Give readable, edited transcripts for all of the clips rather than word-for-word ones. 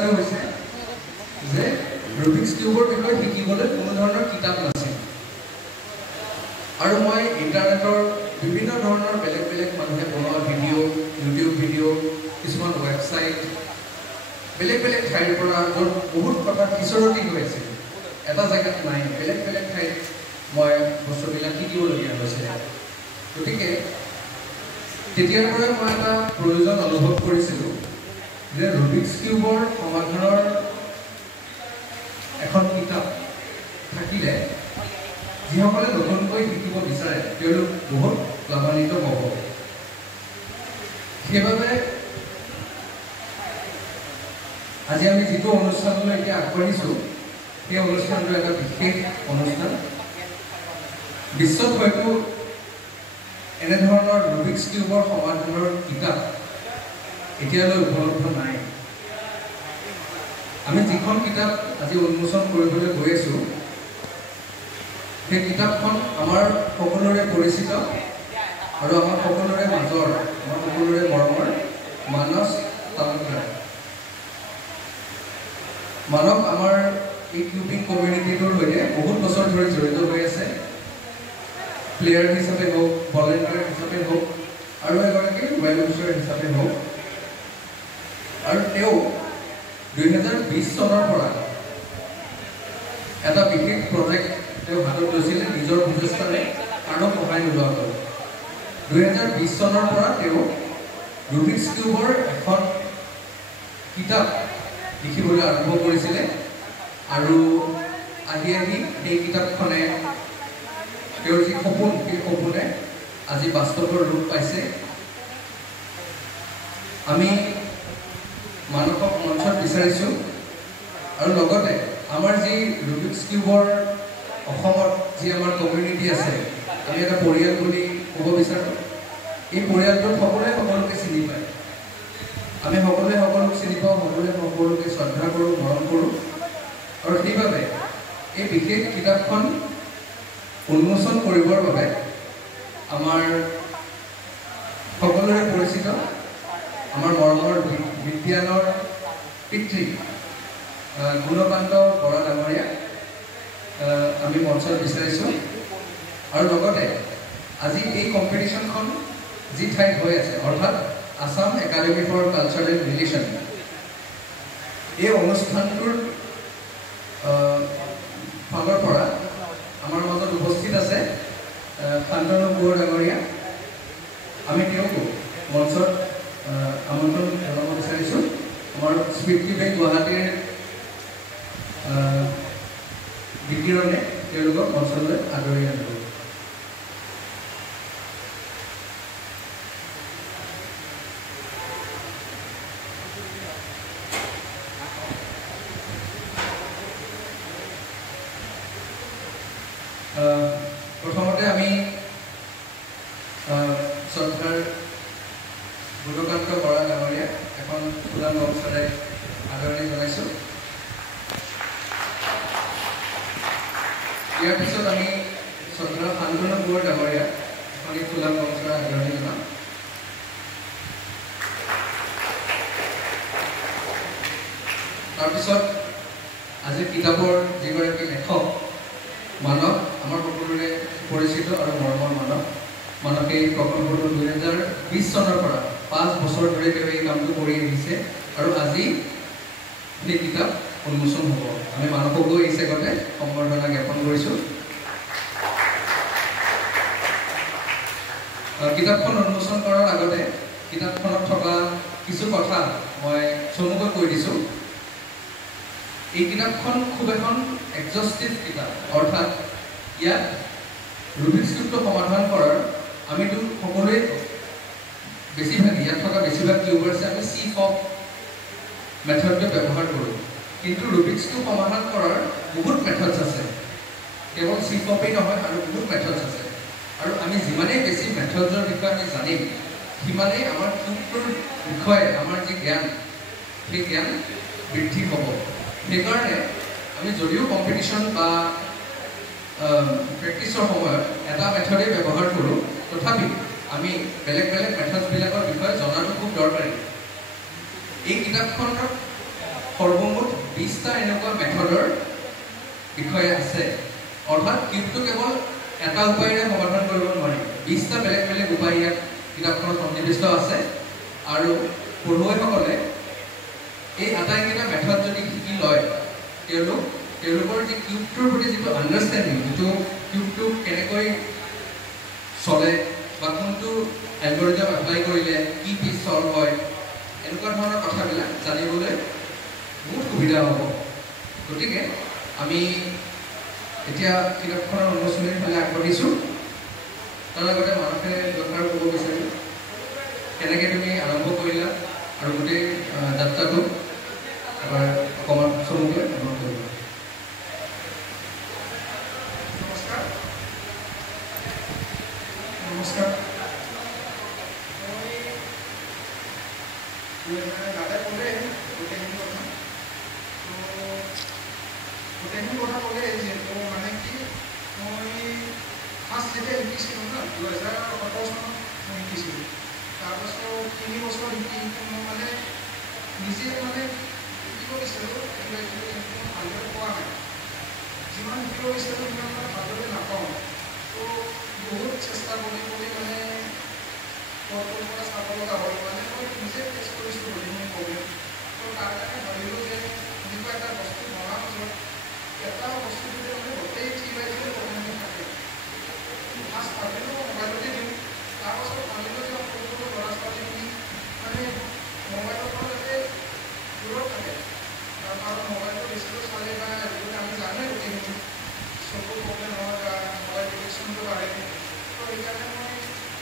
জানো হৈছে যে ৰুবিক্স কিউবৰ বিষয়ে শিকিবলৈ কোনো ধৰণৰ কিতাপ নাছিল আৰু মই ইণ্টাৰনেটৰ বিভিন্ন ধৰণৰ বেলেগ বেলেগ মানুহে বনোৱা ভিডিঅ' ইউটিউব ভিডিঅ' কিছুমান ৱেবছাইট বেলেগ বেলেগ ঠাইৰ পৰা য'ত বহুত কথা সিঁচৰতি হৈ আছিল এটা জেগাত নাই বেলেগ বেলেগ ঠাইত মই বস্তুবিলাক শিকিবলগীয়া হৈছিল গতিকে তেতিয়াৰ পৰাই মই এটা প্ৰয়োজন অনুভৱ কৰিছিলোঁ যে ৰুবিক্স কিউবৰ সমাধানৰ এখন কিতাপ থাকিলে যিসকলে নতুনকৈ শিকিব বিচাৰে তেওঁলোক বহুত লাভান্বিত হ'ব সেইবাবে আজি আমি যিটো অনুষ্ঠানলৈ এতিয়া আগবাঢ়িছোঁ সেই অনুষ্ঠানটো এটা বিশেষ অনুষ্ঠান বিশ্বত হয়তো এনেধৰণৰ ৰুবিক্স কিউবৰ সমাধানৰ কিতাপ এতিয়ালৈ উপলব্ধ নাই আমি যিখন কিতাপ আজি উন্মোচন কৰিবলৈ গৈ আছোঁ সেই কিতাপখন আমাৰ সকলোৰে পৰিচিত আৰু আমাৰ সকলোৰে মাজৰ আমাৰ সকলোৰে মৰমৰ মানস তালুকদাৰ মানৱ আমাৰ এই কিউবিং কমিউনিটিটোৰ সৈতে বহুত বছৰ ধৰি জড়িত হৈ আছে প্লেয়াৰ হিচাপে হওক ভলেণ্টিয়াৰ হিচাপে হওক আৰু এগৰাকী ৱেল উইচাৰ হিচাপে হওক আৰু তেওঁ 2020 চনৰ পৰা এটা বিশেষ প্ৰজেক্ট তেওঁ হাতত লৈছিলে নিজৰ প্ৰচেষ্টাৰে আৰু সহায় নোলোৱাকৈ 2020 চনৰ পৰা তেওঁ ৰুবিক্স কিউবৰ এখন কিতাপ লিখিবলৈ আৰম্ভ কৰিছিলে আৰু আহি আহি এই কিতাপখনে তেওঁৰ যি সপোন সেই সপোনে আজি বাস্তৱৰ ৰূপ পাইছে আমি মানসক মঞ্চত বিচাৰিছোঁ আৰু লগতে আমাৰ যি ৰুবিক্স কিউবৰ অসমত যি আমাৰ কমিউনিটি আছে আমি এটা পৰিয়াল বুলি ক'ব বিচাৰোঁ এই পৰিয়ালটোত সকলোৱে সকলোকে চিনি পায় আমি সকলোৱে সকলোকে চিনি পাওঁ সকলোৱে সকলোকে শ্ৰদ্ধা কৰোঁ মৰম কৰোঁ আৰু সেইবাবে এই বিশেষ কিতাপখন উন্মোচন কৰিবৰ বাবে আমাৰ সকলোৰে পৰিচিত আমাৰ মৰমৰ বিজ্ঞানৰ পিতৃ গুণকান্ত বৰা ডাঙৰীয়া আমি মঞ্চত বিচাৰিছোঁ আৰু লগতে আজি এই কম্পিটিশ্যনখন যি ঠাইত হৈ আছে অৰ্থাৎ Assam academy for cultural relation এই অনুষ্ঠানটোৰ ফালৰ পৰা আমাৰ মাজত উপস্থিত আছে শান্তনু বৰুৱা ডাঙৰীয়া আমি তেওঁকো মঞ্চত আমন্ত্ৰণ জনাব বিচাৰিছোঁ আমাৰ স্মৃতি বেংক গুৱাহাটীৰ বিকিৰণে তেওঁলোকক মঞ্চলৈ আদৰি আনিব প্ৰথমতে আমি শ্ৰদ্ধাৰ গুণকান্ত বৰা ডাঙৰীয়া এখন ফুলাম গছৰে আদৰণি জনাইছোঁ ইয়াৰ পিছত আমি শ্ৰদ্ধাৰ শান্তনু বৰুৱা ডাঙৰীয়া এখন ফুলাম গছৰে আদৰণি জনাম তাৰপিছত আজিৰ কিতাপৰ যিগৰাকী লেখক মানৱ আমাৰ সকলোৰে পৰিচিত আৰু মৰমৰ মানৱ এই প্ৰকল্পটো 2020 চনৰ পৰা 5 বছৰ ধৰি তেওঁ এই কামটো কৰি আহিছে আৰু আজি সেই কিতাপ উন্মোচন হ'ব আমি মানৱকো এই চেগতে সম্বৰ্ধনা জ্ঞাপন কৰিছোঁ কিতাপখন উন্মোচন কৰাৰ আগতে কিতাপখনত থকা কিছু কথা মই চমুকৈ কৈ দিছোঁ এই কিতাপখন খুব এখন এক্সস্টিভ কিতাপ অৰ্থাৎ ইয়াত ৰুবিক্স কিউবটো সমাধান কৰাৰ আমিতো সকলোৱে বেছিভাগ ইয়াত থকা বেছিভাগ কিউবাৰ্ছে আমি C-FOP মেথডটো ব্যৱহাৰ কৰোঁ কিন্তু ৰুবিক্স কিউব সমাধান কৰাৰ বহুত মেথডছ আছে কেৱল C-FOPেই নহয় আৰু বহুত মেথডছ আছে আৰু আমি যিমানেই বেছি মেথডছৰ বিষয়ে আমি জানিম সিমানেই আমাৰ কিউবটোৰ বিষয়ে আমাৰ যি জ্ঞান সেই জ্ঞান বৃদ্ধি হ'ব সেইকাৰণে আমি যদিও কম্পিটিশ্যন বা প্ৰেক্টিছৰ সময়ত এটা মেথডেই ব্যৱহাৰ কৰোঁ তথাপি আমি বেলেগ বেলেগ মেথডছবিলাকৰ বিষয়ে জনাটো খুব দৰকাৰী এই কিতাপখনত সৰ্ব 20টা এনেকুৱা মেথডৰ বিষয়ে আছে অৰ্থাৎ কিউবটো কেৱল এটা উপায়েৰে সমাধান কৰিব নোৱাৰি 20টা বেলেগ বেলেগ উপায় ইয়াত কিতাপখনত সন্নিৱিষ্ট আছে আৰু পঢ়ুৱৈসকলে এই আটাইকেইটা মেথড যদি শিকি লয় তেওঁলোকৰ যি কিউবটোৰ প্ৰতি যিটো আণ্ডাৰষ্টেণ্ডিং যিটো কিউবটো কেনেকৈ চলে বা কোনটো এলগৰিদম এপ্লাই কৰিলে কি পিচ চল্ভ হয় এনেকুৱা ধৰণৰ কথাবিলাক জানিবলৈ বহুত সুবিধা হ'ব গতিকে আমি এতিয়া কিতাপখনৰ উন্মোচনীৰ ফালে আগবাঢ়িছোঁ তাৰ আগতে মানসে দৰকাৰ ক'ব বিচাৰিম কেনেকৈ তুমি আৰম্ভ কৰিলা আৰু গোটেই যাত্ৰাটো এবাৰ অকণমান চমুকৈ আৰম্ভ কৰিবা নমস্কাৰ দাদাই ক'লে গোটেইখিনি কথা ক'লে যিহেতু মানে কি মই ফাৰ্ষ্ট যেতিয়া শিকিছিলোঁ ন 2017 চনত মই শিকিছিলোঁ তাৰপাছত 3 বছৰ শিকি মই মানে নিজে মানে শিকিব বিচাৰোঁ ভালদৰে পোৱা নাই যিমান শিকিব বিচাৰোঁ সিমান মানে ভালদৰে নাপাওঁ তো বহুত চেষ্টা কৰি মানে ক'ৰবাৰ পৰা চাব লগা হ'ল মানে মই নিজে ফেচ কৰিছোঁ গোটেইখিনি প্ৰব্লেম তো তাৰ কাৰণে ভাবিলোঁ যে এনেকুৱা এটা বস্তু বনাওঁ য'ত এটা বস্তু যদি মানে গোটেই থ্ৰী-বাই-থ্ৰী প্ৰব্লেমটো থাকে ফাৰ্ষ্ট ভাবিলোঁ মোবাইলতে দিওঁ তাৰপাছত ভাবিলোঁ যে সৰু সৰু ল'ৰা ছোৱালীখিনি মানে মোবাইলৰ পৰা যাতে দূৰত থাকে কাৰণ মোবাইলটো বেছিকৈ চালে বা আমি জানোৱে গোটেইখিনি চকুৰ প্ৰব্লেম হয় বা মোবাইল এডিকশ্যনটো বাঢ়ে তো সেইকাৰণে মই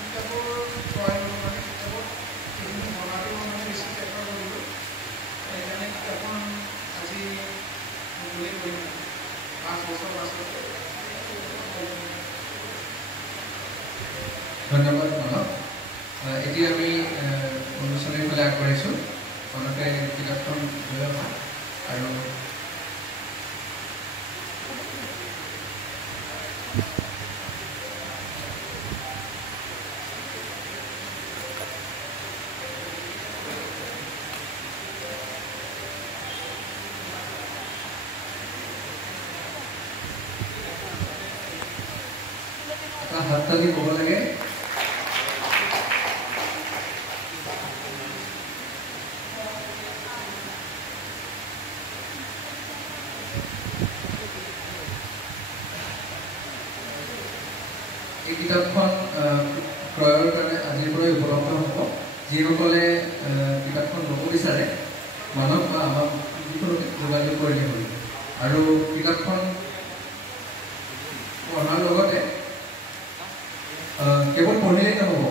কিতাপৰ সহায় ল'লোঁ মানে কিতাপত এইখিনি বনাটো মানে বেছি প্ৰেফাৰ কৰিলোঁ সেইকাৰণে কিতাপখন আজি মুকলি কৰিম 5 বছৰ পাছত ধন্যবাদ মানৱ এতিয়া আমি উন্মোচনীৰ ফালে আগবাঢ়িছোঁ মানৱে কিতাপখন লৈ অহা আৰু হাত তালি ক'ব লাগে এই কিতাপখন ক্ৰয়ৰ কাৰণে আজিৰ পৰাই উপলব্ধ হ'ব যিসকলে কিতাপখন ল'ব বিচাৰে মানৱ বা আমাক যিকোনো যোগাযোগ কৰিলে হ'ল আৰু কিতাপখন পঢ়াৰ লগতে কেৱল পঢ়িলেই নহ'ব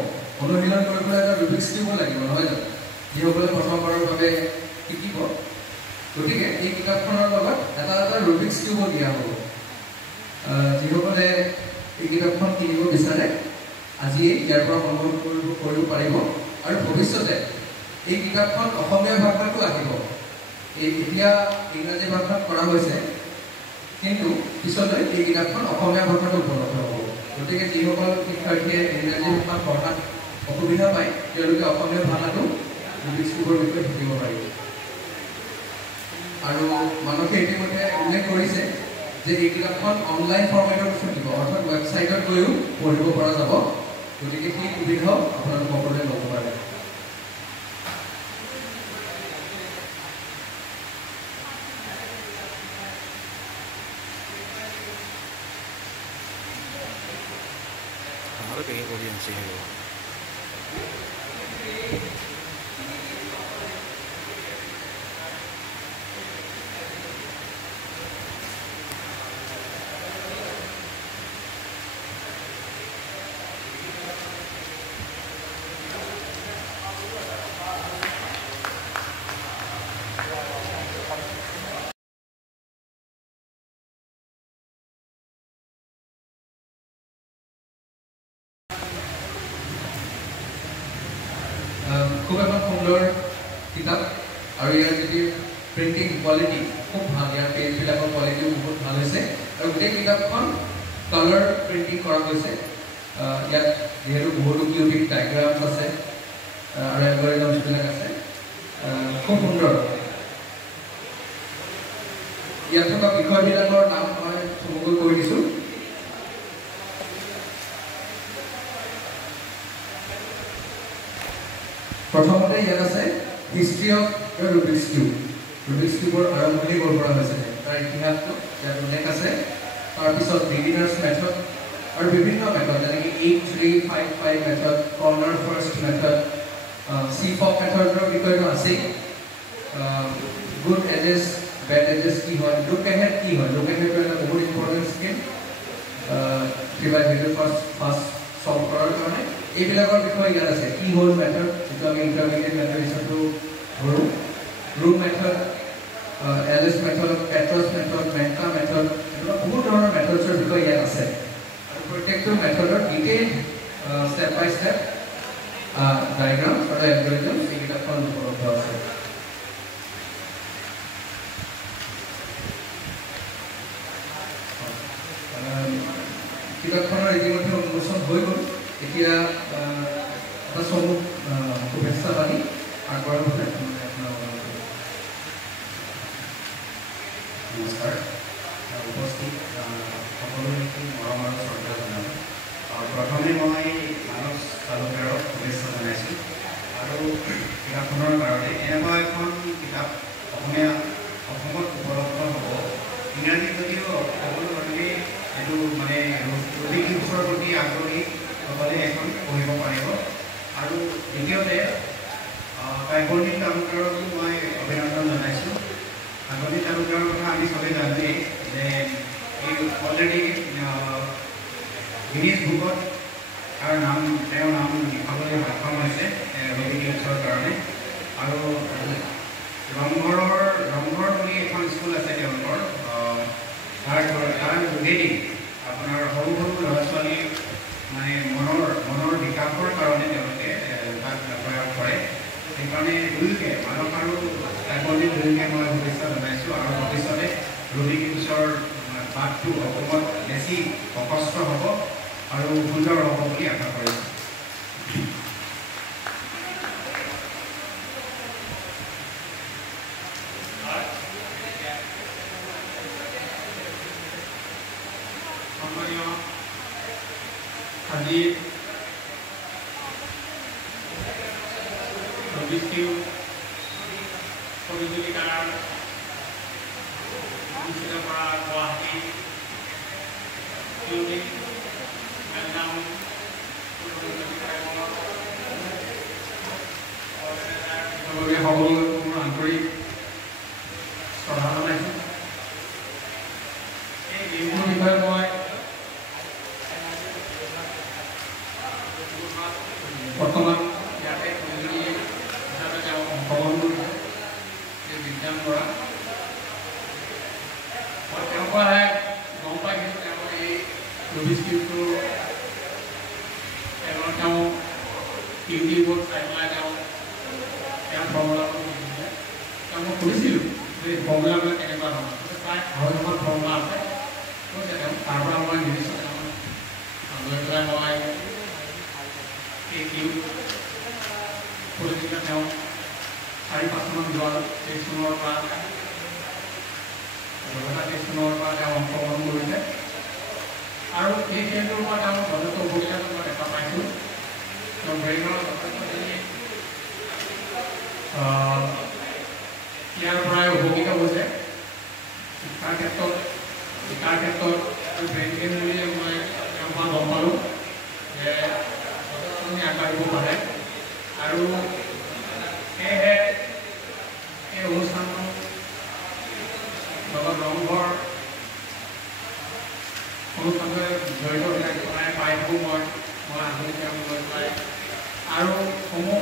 অনুশীলন কৰিবলৈ এটা ৰুবিক্স কিউব লাগিব নহয় জানো যিসকলে প্ৰথমবাৰৰ বাবে শিকিব গতিকে এই কিতাপখনৰ লগত এটা এটা ৰুবিক্স কিউব দিয়া হ'ব যিসকলে এই কিতাপখন কিনিব বিচাৰে আজিয়ে ইয়াৰ পৰা সংগ্ৰহ কৰিব পাৰিব আৰু ভৱিষ্যতে এই কিতাপখন অসমীয়া ভাষাতো আহিব এতিয়া ইংৰাজী ভাষাত কৰা হৈছে কিন্তু পিছলৈ এই কিতাপখন অসমীয়া ভাষাতো উপলব্ধ হ'ব গতিকে যিসকল শিক্ষাৰ্থীয়ে ইংৰাজী ভাষা পঢ়াত অসুবিধা পায় তেওঁলোকে অসমীয়া ভাষাটো ৰুবিক্স কিউবৰ বিষয়ে শিকিব পাৰিব আৰু মানসে ইতিমধ্যে উল্লেখ কৰিছে যে এই কিতাপখন অনলাইন ফৰ্মেটত চলিব অৰ্থাৎ ৱেবছাইটত গৈও পঢ়িব পৰা যাব গতিকে সেই সুবিধাও আপোনালোক সকলোৱে ল'ব পাৰে Ahora que voy a enseñar. খুব এখন সুন্দৰ কিতাপ আৰু ইয়াৰ যদি প্ৰিণ্টিং কোৱালিটি খুব ভাল ইয়াৰ পেজবিলাকৰ কোৱালিটিও বহুত ভাল হৈছে আৰু গোটেই কিতাপখন কালাৰ প্ৰিণ্টিং কৰা হৈছে ইয়াত যিহেতু বহুতো কিউবিক ডায়গ্ৰামছ আছে আৰু এলগৰিদমছবিলাক আছে খুব সুন্দৰ ইয়াত থকা বিষয়বিলাকৰ নাম মই চমুকৈ কৈ দিছোঁ। প্ৰথমতে ইয়াত আছে history of the Rubik's cube. Rubik's কিউবৰ আৰম্ভণি ক'ৰ পৰা হৈছিলে তাৰ ইতিহাসটো ইয়াত উল্লেখ আছে। তাৰপিছত বিগিনাৰ্ছ মেথড আৰু বিভিন্ন মেথড যেনেকৈ 8355 মেথড, কৰ্নাৰ ফাৰ্ষ্ট মেথড, CFOP মেথডৰ বিষয়টো আছেই। গুড এজেছ বেড এজেছ কি হয়, লুক এহেড কি হয়, লুক এহেডটো এটা বহুত ইম্পৰ্টেণ্ট স্কিল কিবা সেইটো ফাৰ্ষ্ট চল্ভ কৰাৰ কাৰণে। এইবিলাকৰ বিষয়ে ইয়াত আছে। কি হ'ল মেথড, যিটো আমি ইণ্টাৰমিডিয়েট মেথড হিচাপেও ধৰোঁ, ৰুম মেথড, এলিছ মেথড, পেট্ৰছ মেথড, মেণ্টা মেথড, এনেকুৱা বহুত ধৰণৰ মেথডছৰ বিষয়ে ইয়াত আছে। আৰু প্ৰত্যেকটো মেথডৰ ডিটেইল ষ্টেপ বাই ষ্টেপ ডায়েগ্ৰাম আৰু এলগৰিথম এই কিতাপখন উপলব্ধ আছে। কিতাপখনৰ ইতিমধ্যে উন্মোচন হৈ গ'ল। এতিয়া এটা চমু শুভেচ্ছা বাণী আগবঢ়াবলৈ নমস্কাৰ। উপস্থিত সকলোকে মৰম আৰু শ্ৰদ্ধা জনালোঁ। প্ৰথমে মই মানস তালুকদাৰক শুভেচ্ছা জনাইছোঁ। আৰু কিতাপখনৰ কাৰণে এনেকুৱা এখন কিতাপ অসমত উপলব্ধ হ'ব। ইংৰাজীত যদিও সকলো মানুহে এইটো মানে ৰুবিক কিউবছৰ প্ৰতি আগ্ৰহী সকলে এখন পঢ়িব পাৰিব। আৰু দ্বিতীয়তে কাইকৰ্ণিক তালুকদাৰকো মই অভিনন্দন জনাইছোঁ। কাইকৰ্ণিক তালুকদাৰৰ কথা আমি চবেই জানোৱেই যে এই অলৰেডি গিনিজ বুকত তেওঁৰ নাম লিখাবলৈ সক্ষম হৈছে ৰুবিক কিউবছৰ কাৰণে। আৰু ৰংঘৰ বুলি এখন স্কুল আছে তেওঁলোকৰ, তাৰ যোগেদি আপোনাৰ সৰু ল'ৰা ছোৱালীৰ মানে মনৰ বিকাশৰ কাৰণে তেওঁলোকে তাক প্ৰয়োগ কৰে। সেইকাৰণে দুয়োকে মানস আৰু কাইকৰ্ণিক দুয়োকে মই শুভেচ্ছা জনাইছোঁ। আৰু ভৱিষ্যতে ৰুবিক কিউবছৰ বাটটো অসমত বেছি প্ৰশস্ত হ'ব আৰু সুন্দৰ হ'ব বুলি আশা কৰিছোঁ। আজি ৰুবিক কিউব প্ৰতিযোগিতাৰ অনুষ্ঠিত কৰা গুৱাহাটী কিউবিক মেলটাউন সকলোকে মোৰ আন্তৰিক শ্ৰদ্ধা জনাইছোঁ। এই দিনটোৰ বিষয়ে মই বৰ্তমান ইয়াতে প্ৰতিযোগী হিচাপে তেওঁ অংশগ্ৰহণ কৰিছে এই বিজ্ঞান কৰা। মই তেওঁৰ পৰাহে গম পাইছোঁ তেওঁ এই ৰুবিক কিউবটো তেওঁ ইউটিউবত চাই পেলাই তেওঁ ফৰ্মুলাটো শিকিছিলে। তেওঁ মই সুধিছিলোঁ যে ফৰ্মুলাবিলাক কেনেকুৱা ধৰণৰ, প্ৰায় 100খন ফৰ্মুলা আছে কৈছে তেওঁ। তাৰ পৰা মই নিৰ্দিষ্ট লৈ পেলাই মই এই কিউব প্ৰতিযোগিতা তেওঁ 4-5মান যোৱা 23 চনৰ পৰা তেওঁ অংশগ্ৰহণ কৰিছে। আৰু এই খেলটোৰ পৰা তেওঁ যথেষ্ট উপকৃত মই দেখা পাইছোঁ। তেওঁ ব্ৰেইনৰ যথেষ্টখিনি ইয়াৰ পৰাই উপকৃত হৈছে। শিক্ষাৰ ক্ষেত্ৰত ব্ৰেইন গেম বুলিয়ে মই তেওঁৰ পৰা গম পালোঁ যে যথেষ্টখিনি আগবাঢ়িব পাৰে। আৰু সেয়েহে এই অনুষ্ঠানটোৰ লগত ৰংঘৰ অনুষ্ঠানটোৱে জড়িত হৈ পাই থাকোঁ মই আগ্ৰহী তেওঁক লৈ পেলাই। আৰু সমূহ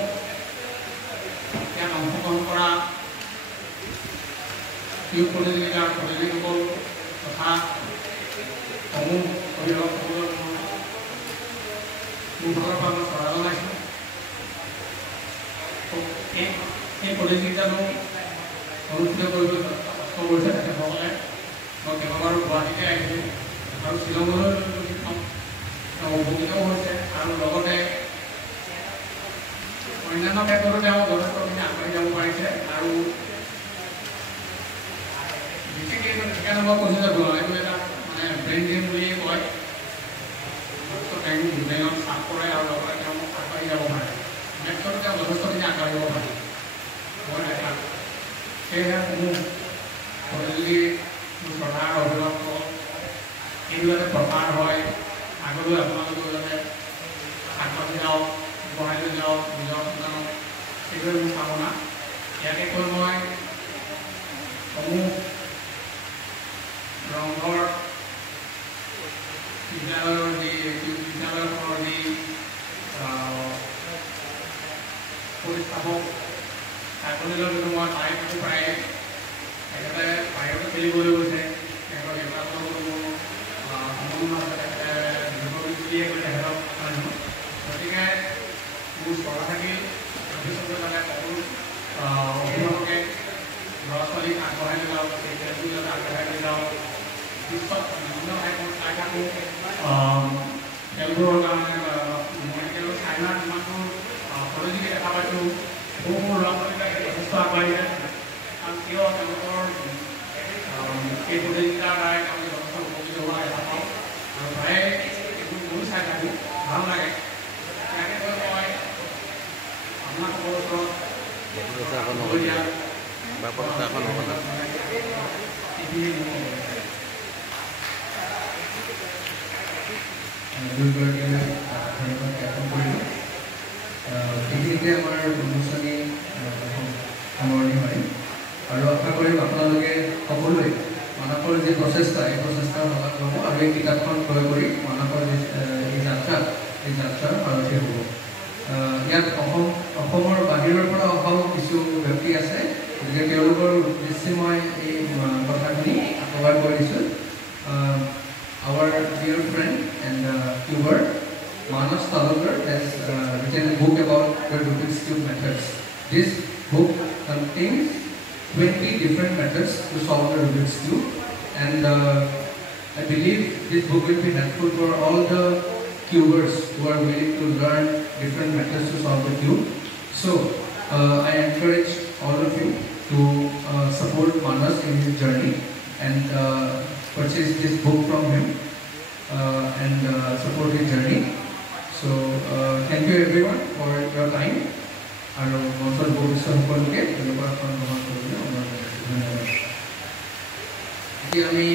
ইয়াত অংশগ্ৰহণ কৰা কিউব প্ৰতিযোগিতাৰ প্ৰতিযোগীসকল তথা সমূহ অভিভাৱকসকলক মোৰ ফালৰ পৰা মই শ্ৰদ্ধা জনাইছোঁ। এই প্ৰতিযোগিতাটো অনুষ্ঠিত কৰিবলৈ কষ্ট কৰিছে তেখেতসকলে। মই কেইবাবাৰো গুৱাহাটীতে আহিছোঁ আৰু শ্বিলঙলৈ উপকৃতও হৈছে। আৰু লগতে অন্যান্য ক্ষেত্ৰতো তেওঁ যথেষ্টখিনি আগবাঢ়ি যাব পাৰিছে। আৰু বিশেষকৈ সেইকাৰণে মই কৈছোঁ যে এইটো এটা মানে ব্ৰেইন গেম বুলিয়ে কয়। ব্ৰেইনত চাপ কৰে আৰু লগতে তেওঁ আগবাঢ়ি যাব পাৰে। মেথছত তেওঁ যথেষ্টখিনি আগবাঢ়িব পাৰে। মই দেখা সেয়েহে সমূহ যদি চৰকাৰ অভিভাৱক এইটো যাতে প্ৰচাৰ হয়, আগলৈ আপোনালোকেও যাতে আগবাঢ়ি যাওক, বঢ়াই লৈ যাওক নিজৰ সন্তানক, সেইটোৱে মোৰ কামনা। ইয়াকে কৈ মই সমূহ ৰংঘৰ বিদ্যালয়ৰ বিদ্যালয়খনৰ যি প্ৰতিষ্ঠাপক ছাগলীলৈ কিন্তু মই তাই প্ৰায় তেখেতে বাহিৰতে খেলিবলৈ গৈছে। তেখেতৰ দেউতাকৰ মোৰ সম্বন্ধ আছে, তেখেতে যুৱক বুলিয়ে কৈ তেখেতক জানো। গতিকে মোৰ চৰা থাকিল ভৱিষ্যতে যাতে সকলো অভিভাৱকে ল'ৰা ছোৱালীক আগবঢ়াই লৈ যাওক, সেই খেলবোৰ যাতে আগবঢ়াই লৈ যাওক। বিশ্বত বিভিন্ন ঠাইত চাই থাকোঁ খেলবোৰৰ কাৰণে মই একেলগে চাইনাত যিমানবোৰ প্ৰতিযোগী দেখা পাইছোঁ, সৰু সৰু ল'ৰা ছোৱালীবিলাকে যথেষ্ট আগবাঢ়িছে। কাৰণ কিয় তেওঁলোকৰ সেই প্ৰতিযোগিতাৰ দ্বাৰাই তেওঁলোকে যথেষ্ট উপকৃত হোৱা দেখা পাওঁ আৰু প্ৰায়ে এইবোৰ ময়ো চাই থাকোঁ, ভাল লাগে। ইয়াকে কৈ মই আপোনালোকৰ ওচৰত এইখিনিতে আমাৰ অনুষ্ঠানী সামৰণি হয় আৰু আশা কৰিম আপোনালোকে সকলোৱে মানসৰ যি প্ৰচেষ্টা, এই প্ৰচেষ্টাৰ সমাজ ল'ব আৰু এই কিতাপখন ক্ৰয় কৰি মানসৰ এই যাত্ৰাৰ সাৰথি হ'ব। ইয়াত অসমৰ বাহিৰৰ পৰা অহাও কিছু ব্যক্তি আছে, গতিকে তেওঁলোকৰ উদ্দেশ্যে মই এই কথাখিনি আকবাৰ কৰি দিছোঁ। Our dear friend and tuber Manas Talukar has written a book about the Rubik's Cube methods. This book contains 20 different methods to solve the Rubik's Cube, and I believe this book will be helpful for all the cubers who are willing to learn different methods to solve the cube. So I encourage all of you to support Manas in his journey and purchase this book from him and support his journey. So thank you everyone for your time. আৰু মঞ্চৰ ভৱিষ্যত সকলোকে তেওঁলোকৰ এখন গ্ৰহণ কৰিবলৈ অনুৰোধ জনাইছোঁ। ধন্যবাদ। এতিয়া আমি